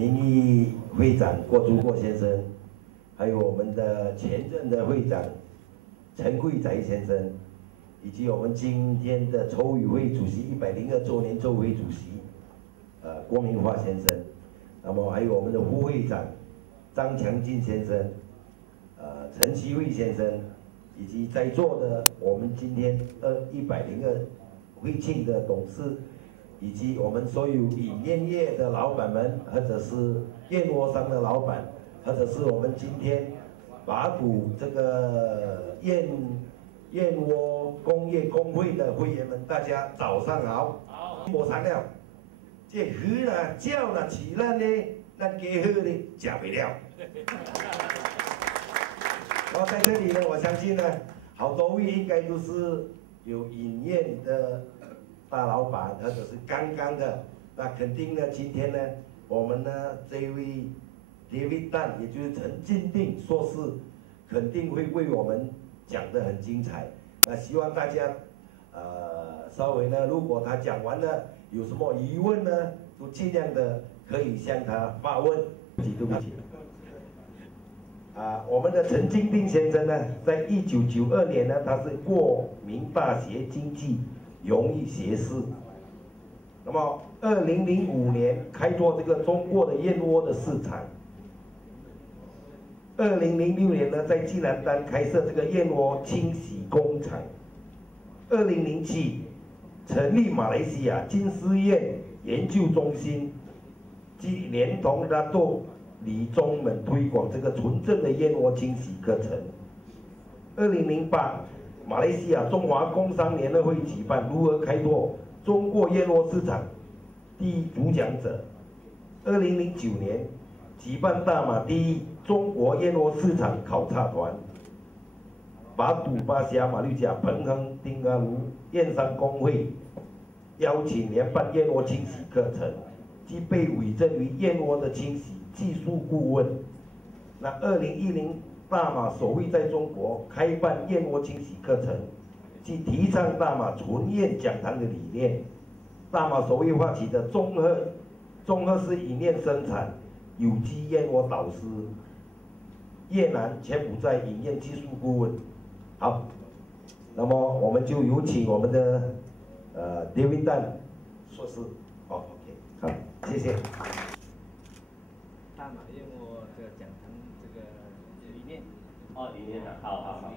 名誉会长郭竹国先生，还有我们的前任的会长陈慧才先生，以及我们今天的筹委会主席102周年筹委会主席郭明华先生，那么还有我们的副会长张强进先生，陈其慧先生，以及在座的我们今天102会庆的董事。 以及我们所有饮宴业的老板们，或者是燕窝商的老板，或者是我们今天把赌这个燕窝工业工会的会员们，大家早上好。好。我谈了，这鱼啦、叫啦、起啦呢，咱家好呢，吃不了。然后在这里呢，我相信呢，好多位应该都是有饮宴的。 大老板或者是刚刚的，那肯定呢，今天呢，我们呢这一位 David Dan， 也就是陈进定硕士，肯定会为我们讲得很精彩。那希望大家，稍微呢，如果他讲完了有什么疑问呢，都尽量的可以向他发问。对不起。我们的陈进定先生呢，在1992年呢，他是国民大学经济 荣誉学士。那么，2005年开拓这个中国的燕窝的市场。2006年呢，在济南丹开设这个燕窝清洗工厂。2007成立马来西亚金丝燕研究中心，即连同拉豆李宗们推广这个纯正的燕窝清洗课程。2008 马来西亚中华工商联合会举办如何开拓中国燕窝市场第一主讲者。2009年举办大马第一中国燕窝市场考察团，把赌巴峡马六甲彭亨丁加卢燕商工会邀请联办燕窝清洗课程，即被委任为燕窝的清洗技术顾问。那2010 大马首位在中国开办燕窝清洗课程，即提倡大马纯燕讲堂的理念。大马首位发起的综合式饮宴生产有机燕窝导师，越南柬埔寨饮宴技术顾问。好，那么我们就有请我们的David Dan 硕士。好 ，OK， 好，谢谢。大马燕窝这个讲堂这个理念。 哦，理念的，好。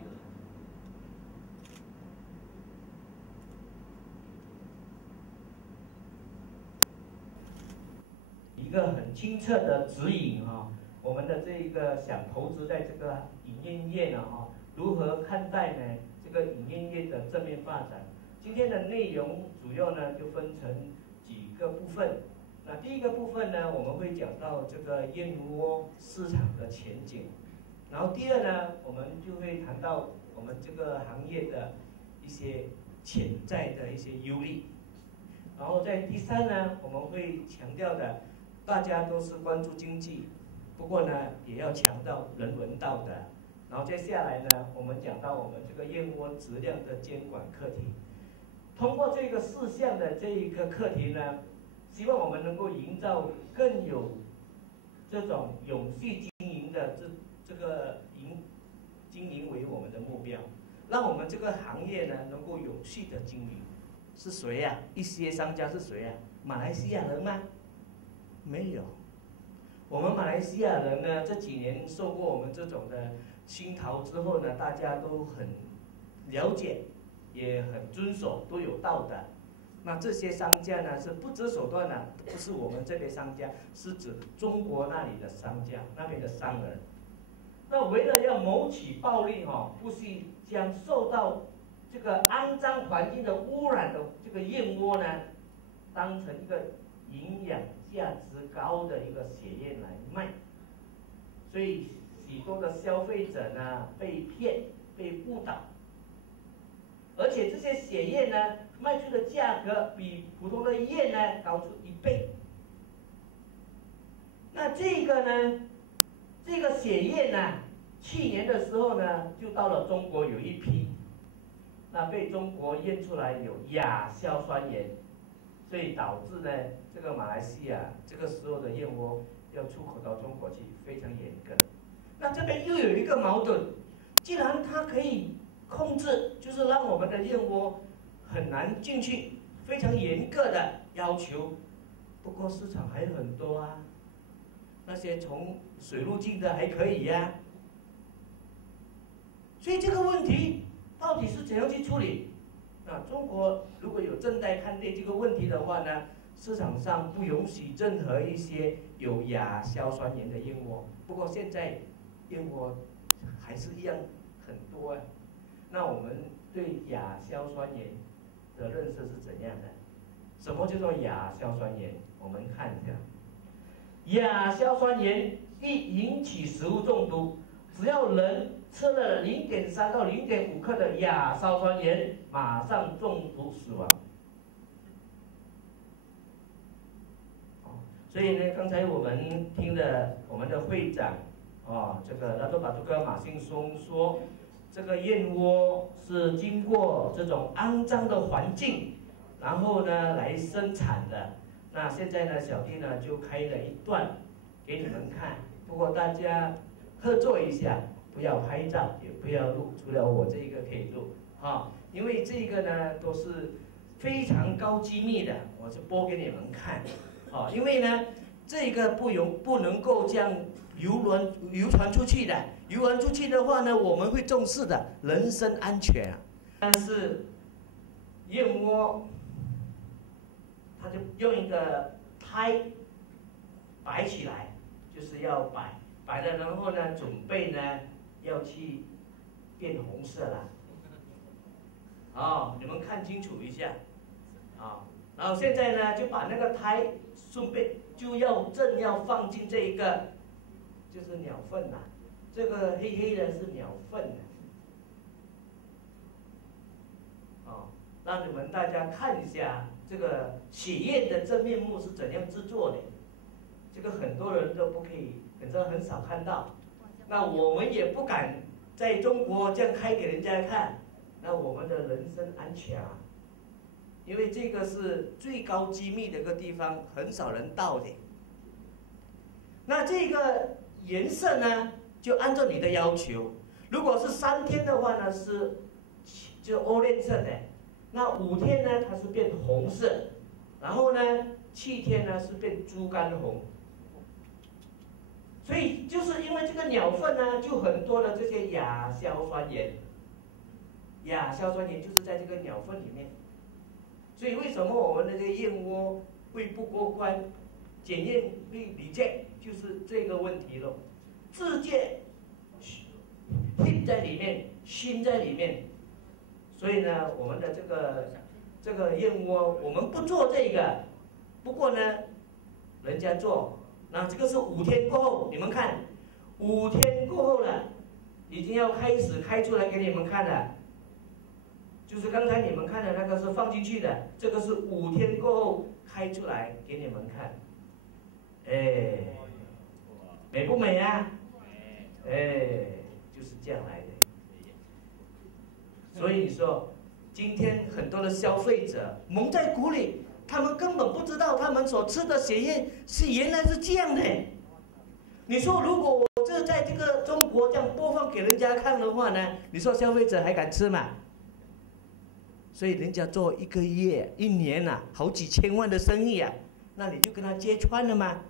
一个很清澈的指引我们的这一个想投资在这个饮宴业如何看待呢？这个饮宴业的正面发展。今天的内容主要呢就分成几个部分。那第一个部分呢，我们会讲到这个燕窝市场的前景。 然后第二呢，我们就会谈到我们这个行业的一些潜在的一些优势。然后在第三呢，我们会强调的，大家都是关注经济，不过呢，也要强调人文道德。然后接下来呢，我们讲到我们这个燕窝质量的监管课题。通过这个4项的这一个课题呢，希望我们能够营造更有这种永续经营的这个经营为我们的目标，让我们这个行业呢能够永续的经营。是谁呀？一些商家是谁呀？马来西亚人吗？没有。我们马来西亚人呢，这几年受过我们这种的熏陶之后呢，大家都很了解，也很遵守，都有道德。那这些商家呢是不择手段的，不是我们这边商家，是指中国那里的商家，那边的商人。那为了要谋取暴利不惜将受到这个肮脏环境的污染的这个燕窝呢，当成一个营养价值高的一个血燕来卖，所以许多的消费者呢被骗、被误导，而且这些血燕呢卖出的价格比普通的燕呢高出1倍。那这个呢，这个血燕呢，去年的时候呢就到了中国有一批。 那被中国验出来有亚硝酸盐，所以导致呢这个马来西亚这个时候的燕窝要出口到中国去，非常严格。那这边又有一个矛盾，既然它可以控制，就是让我们的燕窝很难进去，非常严格的要求。不过市场还有很多啊，那些从水路进的还可以呀。所以这个问题到底是怎样去处理？那中国如果有正在看待这个问题的话呢，市场上不允许任何一些有亚硝酸盐的燕窝。不过现在燕窝还是一样很多啊。那我们对亚硝酸盐的认识是怎样的？什么叫做亚硝酸盐？我们看一下，亚硝酸盐易引起食物中毒，只要人吃了0.3到0.5克的亚硝酸盐，马上中毒死亡。所以呢，刚才我们听了我们的会长，这个拉多巴图哥马信松说，这个燕窝是经过这种肮脏的环境，然后呢来生产的。那现在呢，小弟呢就开了一段给你们看，不过大家合作一下，不要拍照，也不要录，除了我这个可以录，因为这个呢都是非常高机密的，我就播给你们看，因为呢这个不能够这样流传出去的，流传出去的话呢，我们会重视的人身安全啊。但是燕窝，它就用一个胎摆起来，就是要摆了，然后呢，准备呢要去变红色了。你们看清楚一下，然后现在呢就把那个胎顺便正要放进这一个，就是鸟粪呐，这个黑黑的是鸟粪让你们大家看一下这个血燕的真面目是怎样制作的。这个很多人都不可以，很少看到。那我们也不敢在中国这样开给人家看，那我们的人身安全啊，因为这个是最高机密的一个地方，很少人到的。那这个颜色呢，就按照你的要求。如果是3天的话呢，是就欧亮色的。那5天呢，它是变红色，然后呢，7天呢是变猪肝红。所以就是因为这个鸟粪呢，就很多的这些亚硝酸盐，亚硝酸盐就是在这个鸟粪里面。所以为什么我们的这个燕窝会不过关，检验会reject，就是这个问题咯。自介 hip 在里面，心在里面。所以呢，我们的这个燕窝，我们不做这个，不过呢，人家做。那这个是5天过后，你们看，5天过后了，已经要开始开出来给你们看了。就是刚才你们看的那个是放进去的，这个是5天过后开出来给你们看。美不美啊？就是这样来的。所以你说，今天很多的消费者蒙在鼓里，他们根本不知道他们所吃的血燕原来是这样的。你说如果我在这个中国这样播放给人家看的话呢，你说消费者还敢吃吗？所以人家做1个月、1年啊，好几千万的生意啊，那你就跟他揭穿了吗？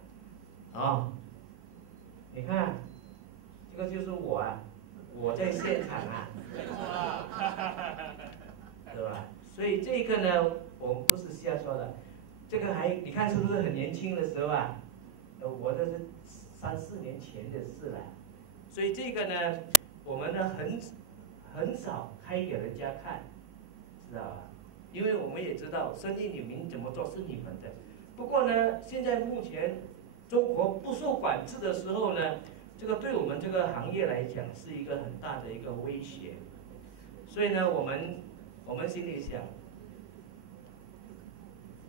你看，这个就是我啊，我在现场啊。对吧？所以这个呢，我们不是瞎说的，这个你看是不是很年轻的时候啊？我这是3、4年前的事了。所以这个呢，我们呢很少开给人家看，知道吧？因为我们也知道生意你们怎么做是你们的。不过呢，现在目前中国不受管制的时候呢，这个对我们这个行业来讲是一个很大的一个威胁。所以呢，我们心里想，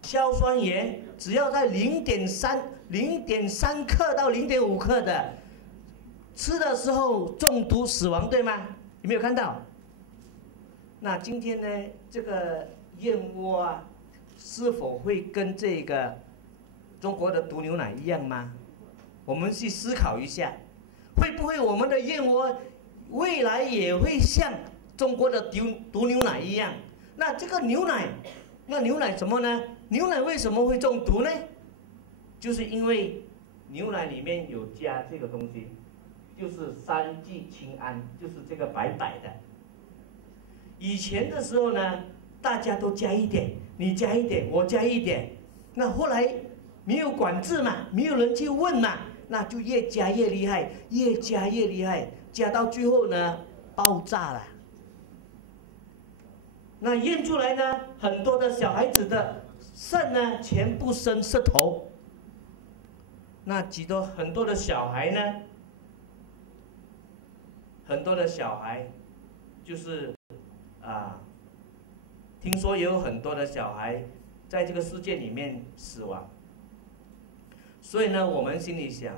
硝酸盐只要在0.3克到0.5克的，吃的时候中毒死亡，对吗？有没有看到？那今天呢，这个燕窝啊，是否会跟这个中国的毒牛奶一样吗？我们去思考一下，会不会我们的燕窝未来也会像中国的毒牛奶一样？那这个牛奶，那牛奶什么呢？牛奶为什么会中毒呢？就是因为牛奶里面有加这个东西，就是3聚氰胺，就是这个白白的。以前的时候呢，大家都加一点，你加一点，我加一点。那后来没有管制嘛，没有人去问嘛，那就越加越厉害，越加越厉害，加到最后呢，爆炸了。那验出来呢，很多的小孩子的肾呢，全部生石头。那很多的小孩呢，很多的小孩就是听说有很多的小孩在这个世界里面死亡。所以呢，我们心里想，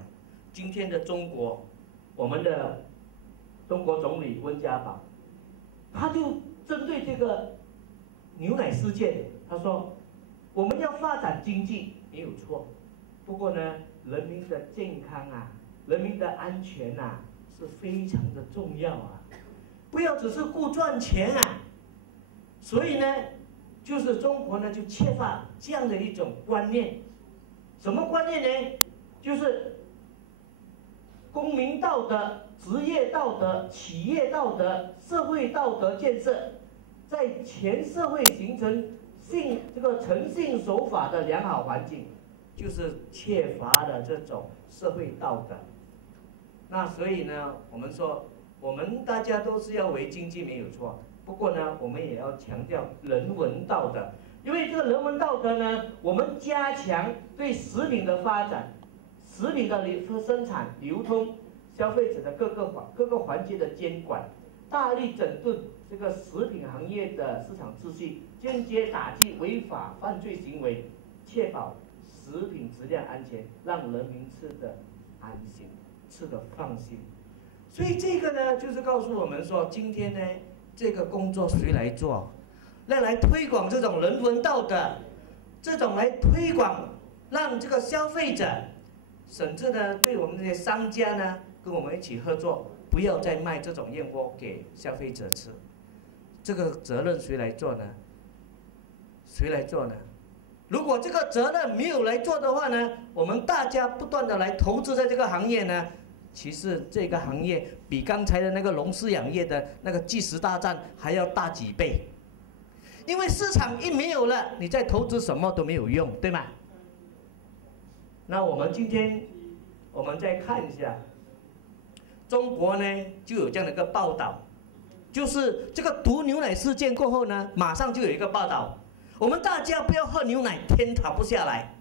今天的中国，我们的中国总理温家宝，他就针对这个牛奶事件，他说，我们要发展经济没有错，不过呢，人民的健康啊，人民的安全啊，是非常的重要啊，不要只是顾赚钱啊。所以呢，就是中国呢就缺乏这样的一种观念。什么观念呢？就是公民道德、职业道德、企业道德、社会道德建设，在全社会形成这个诚信守法的良好环境，就是缺乏了这种社会道德。那所以呢，我们说，我们大家都是要为经济没有错，不过呢，我们也要强调人文道德。因为这个人文道德呢，我们加强对食品的发展、食品的生产、流通、消费者的各个环节的监管，大力整顿这个食品行业的市场秩序，间接打击违法犯罪行为，确保食品质量安全，让人民吃得安心、吃得放心。所以这个呢，就是告诉我们说，今天呢，这个工作谁来做？来推广这种人文道德，这种来推广，让这个消费者，甚至呢，对我们这些商家呢，跟我们一起合作，不要再卖这种燕窝给消费者吃。这个责任谁来做呢？谁来做呢？如果这个责任没有来做的话呢，我们大家不断的来投资在这个行业呢，其实这个行业比刚才的那个笼饲养业的那个巨石大战还要大几倍。因为市场一没有了，你再投资什么都没有用，对吗？那我们今天，我们再看一下，中国呢就有这样的一个报道，就是这个毒牛奶事件过后呢，马上就有一个报道，我们大家不要喝牛奶，天塌不下来。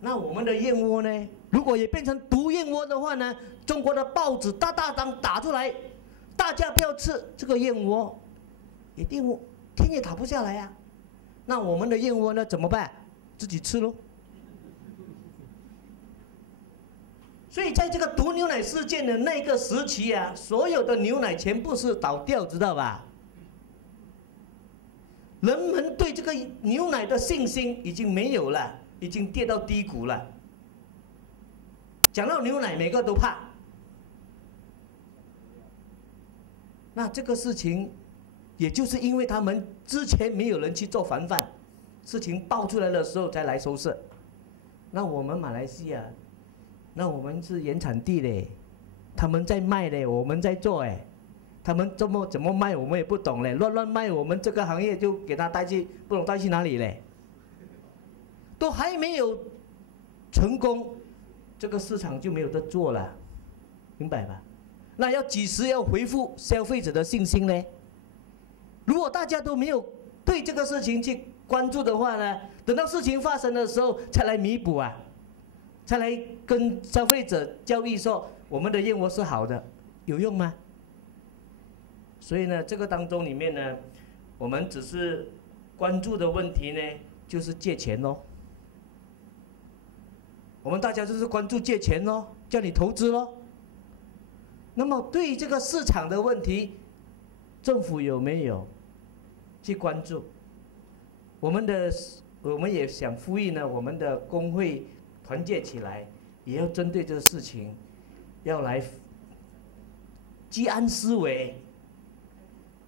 那我们的燕窝呢，如果也变成毒燕窝的话呢，中国的报纸大张打出来，大家不要吃这个燕窝。一定天也塌不下来啊！那我们的燕窝呢怎么办？自己吃喽。所以在这个毒牛奶事件的那个时期啊，所有的牛奶全部是倒掉，知道吧？人们对这个牛奶的信心已经没有了，已经跌到低谷了。讲到牛奶，每个都怕。那这个事情。也就是因为他们之前没有人去做防范，事情爆出来的时候才来收拾。那我们马来西亚，那我们是原产地嘞，他们在卖嘞，我们在做哎，他们怎么卖我们也不懂嘞，乱卖我们这个行业就给他带去，不懂带去哪里嘞，都还没有成功，这个市场就没有得做了，明白吧？那要几时要恢复消费者的信心呢？如果大家都没有对这个事情去关注的话呢，等到事情发生的时候才来弥补啊，才来跟消费者教育说我们的燕窝是好的，有用吗？所以呢，这个当中里面呢，我们只是关注的问题呢，就是借钱咯。我们大家就是关注借钱咯，叫你投资咯。那么对于这个市场的问题，政府有没有去关注？我们也想呼吁呢，我们的工会团结起来，也要针对这个事情，要来居安思危。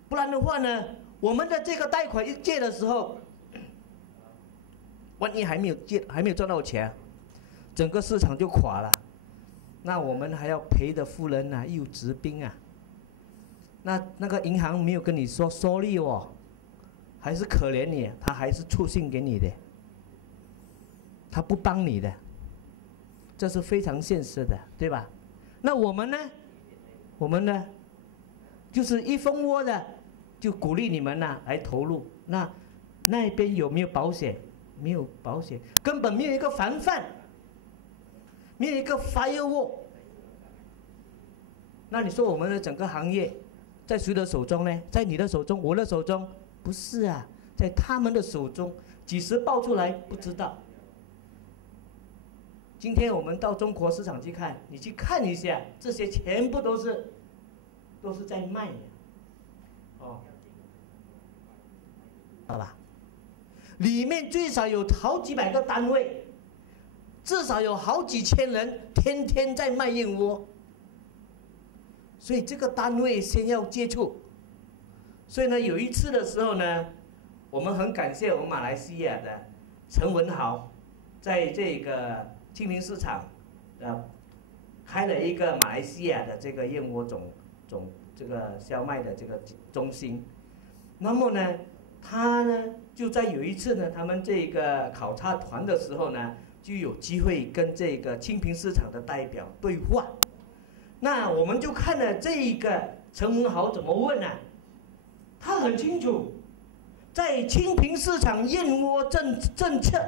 不然的话呢，我们的这个贷款一借的时候，万一还没有赚到钱，整个市场就垮了，那我们还要赔的夫人啊，又折兵啊。那个银行没有跟你说 sorry 哦，还是可怜你，他还是出信给你的，他不帮你的，这是非常现实的，对吧？那我们呢，就是一蜂窝的，就鼓励你们呐、来投入。那边有没有保险？没有保险，根本没有一个防范，没有一个 firewall。那你说我们的整个行业在谁的手中呢？在你的手中，我的手中？不是啊，在他们的手中，几时爆出来不知道。今天我们到中国市场去看，你去看一下，这些全部都是在卖的，哦，好吧？里面最少有好几百个单位，至少有好几千人，天天在卖燕窝。所以这个单位先要接触。所以呢，有一次的时候呢，我们很感谢我们马来西亚的陈文豪，在这个清平市场，开了一个马来西亚的这个燕窝总这个销卖的这个中心。那么呢，他呢就在有一次呢，他们这个考察团的时候呢，就有机会跟这个清平市场的代表对话。那我们就看了这一个陈文豪怎么问啊？他很清楚，在清平市场燕窝政策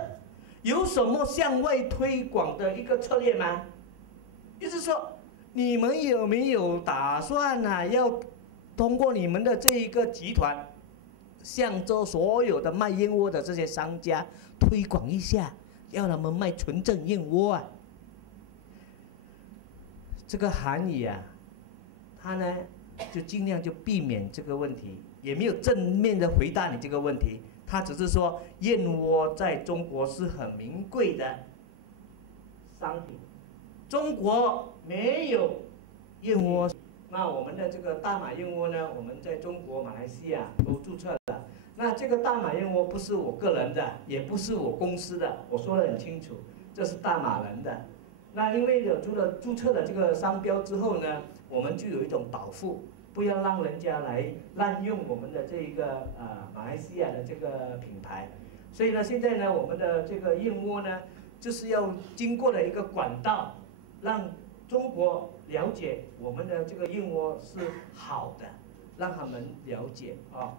有什么向外推广的一个策略吗？就是说，你们有没有打算啊，要通过你们的这一个集团，向着所有的卖燕窝的这些商家推广一下，要他们卖纯正燕窝啊？这个韩语啊，他呢就尽量就避免这个问题，也没有正面的回答你这个问题，他只是说燕窝在中国是很名贵的商品，中国没有燕窝。那我们的这个大马燕窝呢，我们在中国、马来西亚都注册了。那这个大马燕窝不是我个人的，也不是我公司的，我说得很清楚，这是大马人的。那因为有注册了这个商标之后呢，我们就有一种保护，不要让人家来滥用我们的这个马来西亚的这个品牌。所以呢，现在呢，我们的这个燕窝呢，就是要经过了一个管道，让中国了解我们的这个燕窝是好的，让他们了解啊。